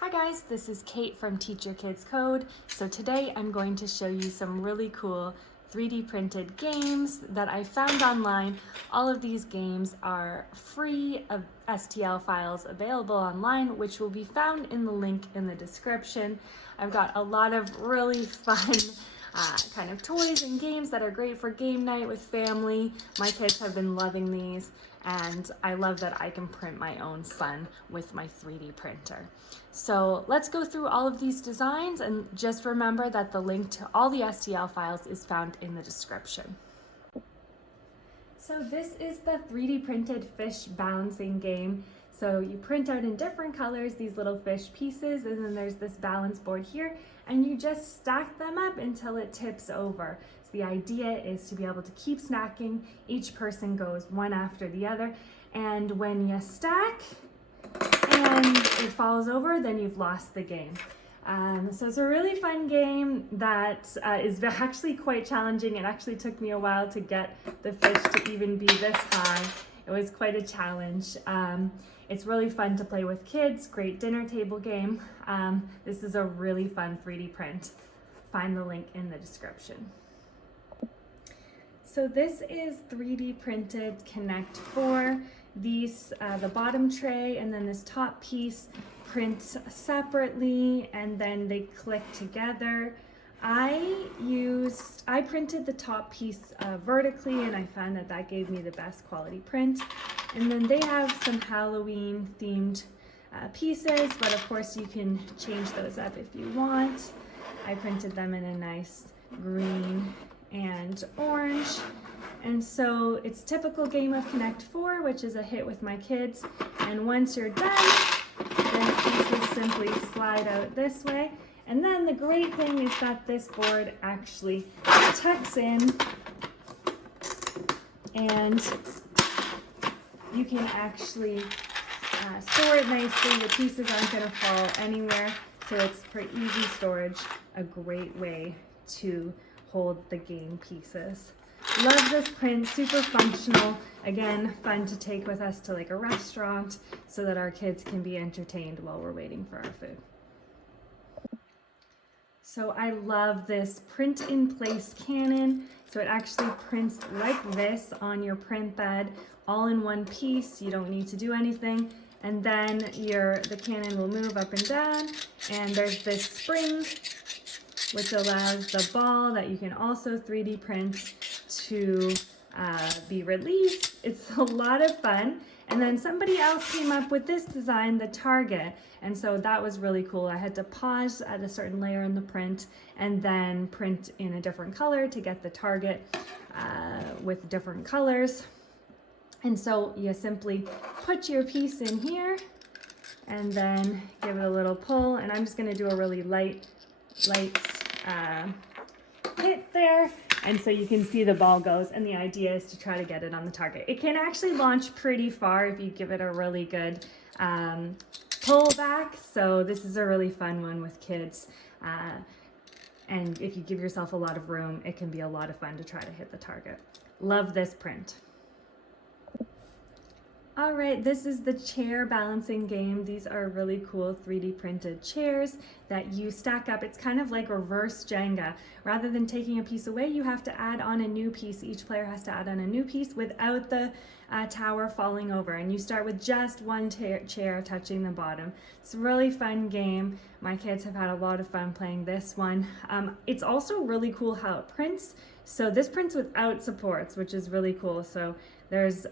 Hi guys, this is Kate from Teach Your Kids Code. So today I'm going to show you some really cool 3D printed games that I found online. All of these games are free of STL files available online, which will be found in the link in the description. I've got a lot of really fun kind of toys and games that are great for game night with family. My kids have been loving these, and I love that I can print my own fun with my 3D printer. So let's go through all of these designs, and just remember that the link to all the STL files is found in the description. So this is the 3D printed fish balancing game. So you print out in different colors these little fish pieces, and then there's this balance board here, and you just stack them up until it tips over. So the idea is to be able to keep snacking. Each person goes one after the other, and when you stack and it falls over, then you've lost the game. So it's a really fun game that is actually quite challenging. It actually took me a while to get the fish to even be this high. It was quite a challenge. It's really fun to play with kids, great dinner table game. This is a really fun 3D print. Find the link in the description. So this is 3D printed Connect 4. These, the bottom tray and then this top piece print separately, and then they click together. I printed the top piece vertically, and I found that that gave me the best quality print. And then they have some Halloween themed pieces, but of course you can change those up if you want. I printed them in a nice green and orange. And so it's typical game of Connect 4, which is a hit with my kids. And once you're done, then the pieces simply slide out this way. And then the great thing is that this board actually tucks in, and you can actually store it nicely. The pieces aren't going to fall anywhere, so it's for easy storage, a great way to hold the game pieces. Love this print, super functional. Again, fun to take with us to like a restaurant so that our kids can be entertained while we're waiting for our food. So I love this print in place cannon. So it actually prints like this on your print bed, all in one piece. You don't need to do anything. And then the cannon will move up and down, and there's this spring which allows the ball that you can also 3D print to be released. It's a lot of fun. And then somebody else came up with this design, the target. And so that was really cool. I had to pause at a certain layer in the print and then print in a different color to get the target with different colors. And so you simply put your piece in here and then give it a little pull. And I'm just gonna do a really light hit there. And so you can see the ball goes, and the idea is to try to get it on the target. It can actually launch pretty far if you give it a really good pull back. So this is a really fun one with kids. And if you give yourself a lot of room, it can be a lot of fun to try to hit the target. Love this print. All right, this is the chair balancing game. These are really cool 3D printed chairs that you stack up. It's kind of like reverse Jenga. Rather than taking a piece away, you have to add on a new piece. Each player has to add on a new piece without the tower falling over. And you start with just one chair touching the bottom. It's a really fun game. My kids have had a lot of fun playing this one. It's also really cool how it prints. So this prints without supports, which is really cool. So there's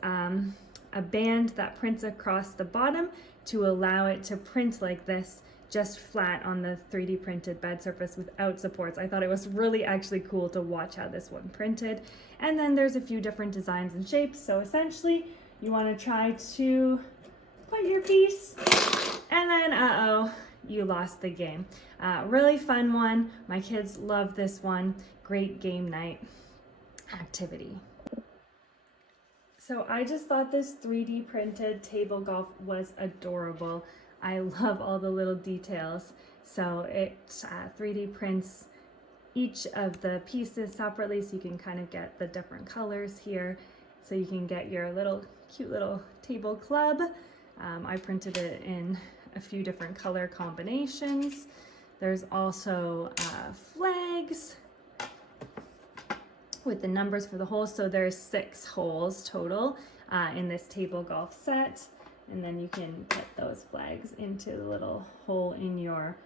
a band that prints across the bottom to allow it to print like this, just flat on the 3D printed bed surface without supports. I thought it was really actually cool to watch how this one printed. And then there's a few different designs and shapes. So essentially you want to try to put your piece, and then you lost the game. Really fun one. My kids love this one. Great game night activity. So I just thought this 3D printed table golf was adorable. I love all the little details. So it 3D prints each of the pieces separately, so you can kind of get the different colors here. So you can get your cute little table club. I printed it in a few different color combinations. There's also flags with the numbers for the holes. So there's 6 holes total in this table golf set. And then you can put those flags into the little hole in your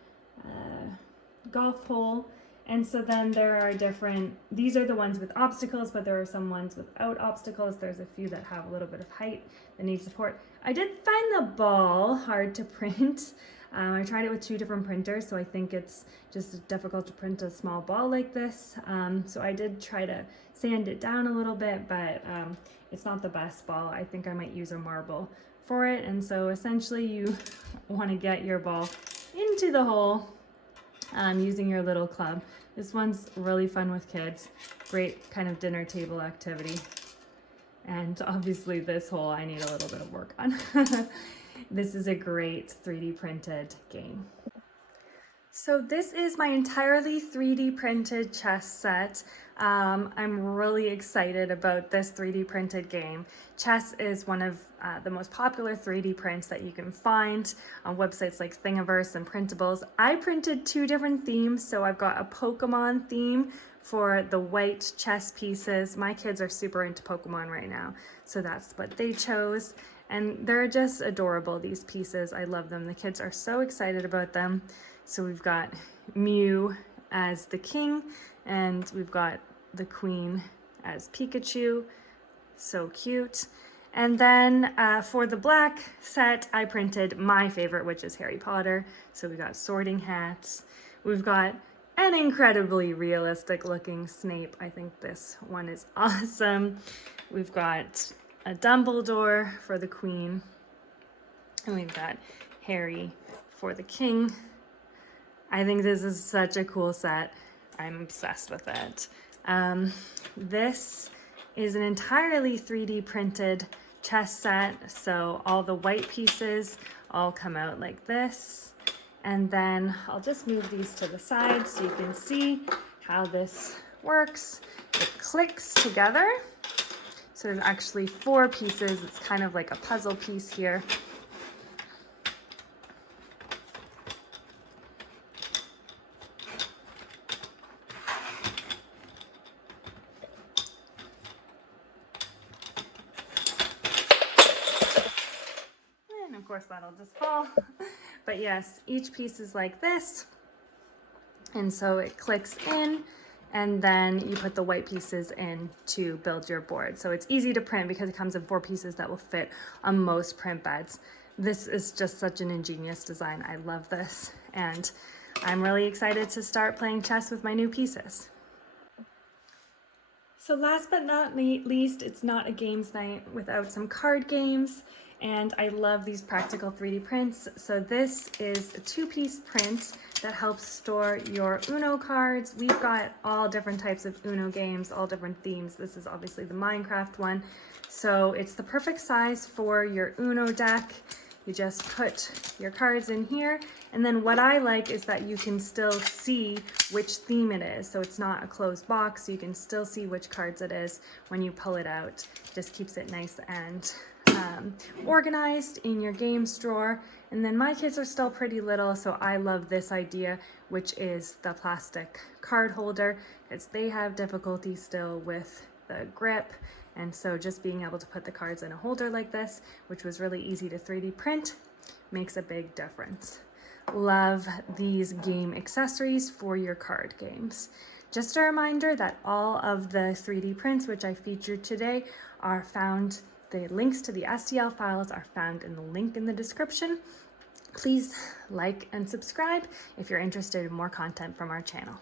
golf hole. And so then there are different, these are the ones with obstacles, but there are some ones without obstacles. There's a few that have a little bit of height that need support. I did find the ball hard to print. I tried it with 2 different printers, so I think it's just difficult to print a small ball like this. So I did try to sand it down a little bit, but it's not the best ball. I think I might use a marble for it. And so essentially you want to get your ball into the hole using your little club. This one's really fun with kids. Great kind of dinner table activity. And obviously this hole I need a little bit of work on. This is a great 3D printed game. So this is my entirely 3D printed chess set. I'm really excited about this 3D printed game. Chess is one of the most popular 3D prints that you can find on websites like Thingiverse and Printables. I printed 2 different themes, so I've got a Pokemon theme for the white chess pieces. My kids are super into Pokemon right now, so that's what they chose. And they're just adorable, these pieces. I love them. The kids are so excited about them. So we've got Mew as the king, and we've got the queen as Pikachu. So cute. And then for the black set, I printed my favorite, which is Harry Potter. So we got sorting hats. We've got an incredibly realistic looking Snape. I think this one is awesome. We've got a Dumbledore for the queen. And we've got Harry for the king. I think this is such a cool set. I'm obsessed with it. This is an entirely 3D printed chess set. So all the white pieces all come out like this. And then I'll just move these to the side so you can see how this works. It clicks together. So there's actually 4 pieces. It's kind of like a puzzle piece here. And of course that'll just fall. But yes, each piece is like this. And so it clicks in, and then you put the white pieces in to build your board. So it's easy to print because it comes in 4 pieces that will fit on most print beds. This is just such an ingenious design. I love this. And I'm really excited to start playing chess with my new pieces. So last but not least, it's not a games night without some card games. And I love these practical 3D prints. So this is a 2-piece print that helps store your Uno cards. We've got all different types of Uno games, all different themes. This is obviously the Minecraft one. So it's the perfect size for your Uno deck. You just put your cards in here. And then what I like is that you can still see which theme it is. So it's not a closed box. You can still see which cards it is when you pull it out. Just keeps it nice and organized in your games drawer. And then my kids are still pretty little, so I love this idea, which is the plastic card holder, because they have difficulty still with the grip. And so just being able to put the cards in a holder like this, which was really easy to 3D print, makes a big difference. Love these game accessories for your card games. Just a reminder that all of the 3D prints which I featured today are found. The links to the STL files are found in the link in the description. Please like and subscribe if you're interested in more content from our channel.